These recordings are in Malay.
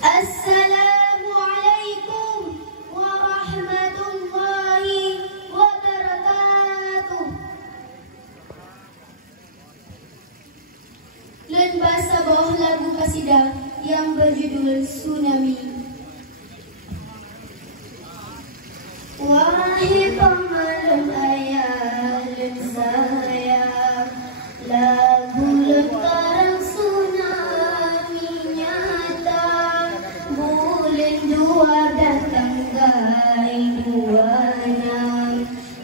Assalamualaikum warahmatullahi wabarakatuh. Len bahasa bawah lagu kasidah yang berjudul Tsunami. Wahai pemalum ayah len saya, lagu lentaran tsunami nyata, bulan dua datang gai duanya,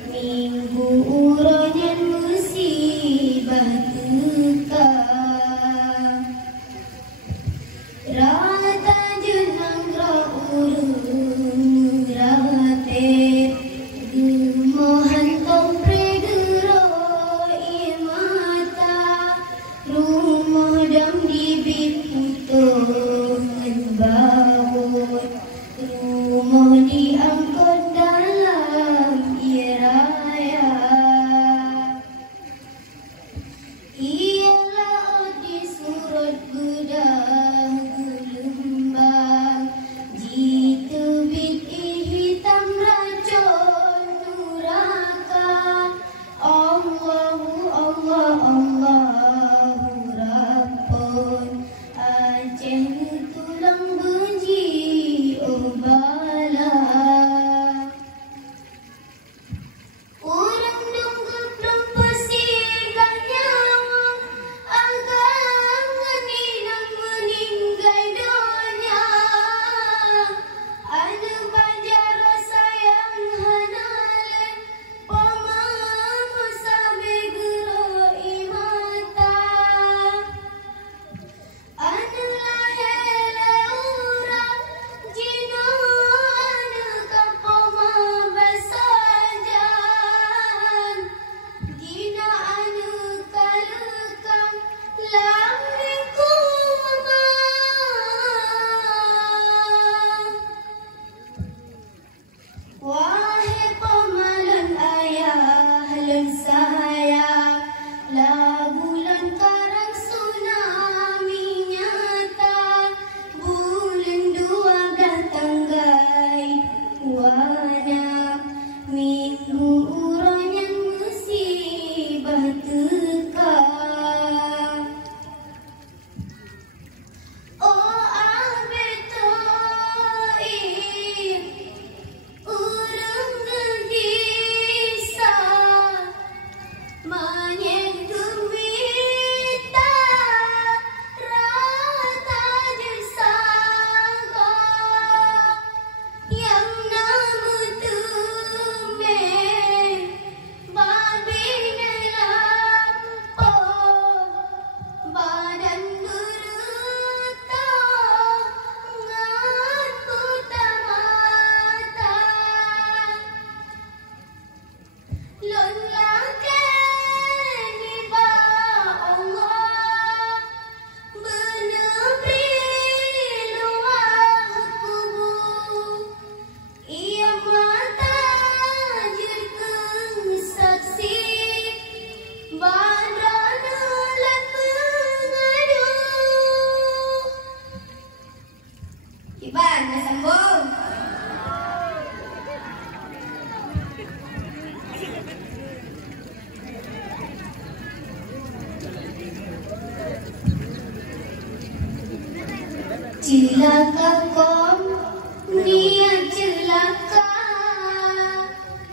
minggu uranyan musibah teka, rata jenang raurung rate, gemohan kompre gero imata, rumah dam dibit putuh ngebaut, rumah diangkut dalam iraya. Ialah di surat bedah gelembang, jitu bit hitam racun nuraka. Allahu Allah Allahu Rabbun, Aceh tulang benji ubala. Orang dongkep dompesi banyawa, agak ngeninang meninggal dunia. Ada pajar sayang hanale, pamama sabe gero imata. Adalah hele orang jino anu kapoma basajan, jina anu kalukan lamriku ma. Wahai pemalan ayah len saya, lagu lantaran tsunami nyata, bulan dua datang gai wana, minggu uranyan musibah teka. Oh abetoin urang gegisah, menyentuh wita rata jesago, yang namu tume babine lampo, badan beruta ngan buta mata. Lon laken iba Allah, benebri luah kubur, ia mata jirkeng saksi, badan lan mengadu. Iban, nasambung. Celaka kom, dia celaka,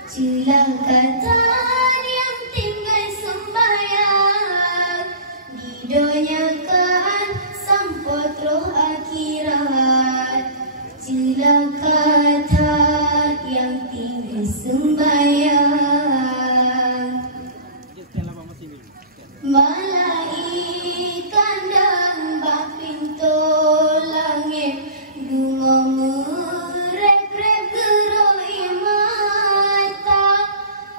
celaka tan yang tinggal sembahyang, didonyakan sampot roh akhirat. Celaka tan yang tinggal sembahyang, malaikat dan bak pintu langit, bunga merep-rep gero imata,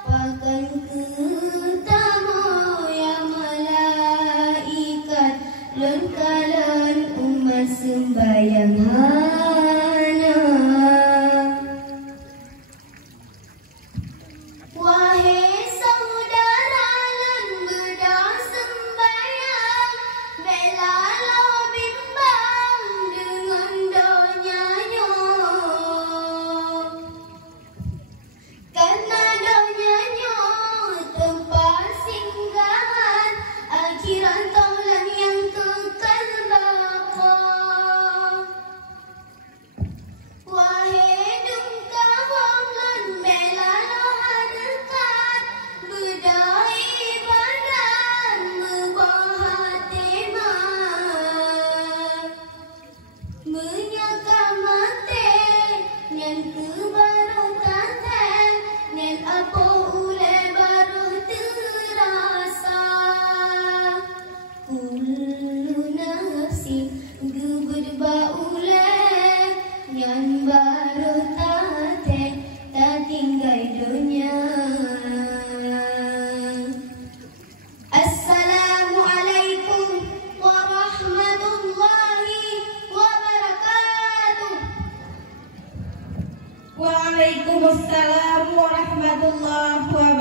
pakan ketamu ya malaikat, lengkalan umat sembahyang hana. Wahai saudara lan bedah sembahyang, bela lo bimbang dengan doa. sud baula yang baru tate tak tinggal dunia. Assalamualaikum warahmatullahi wabarakatuh. Waalaikumsalam warahmatullahi wabarakatuh.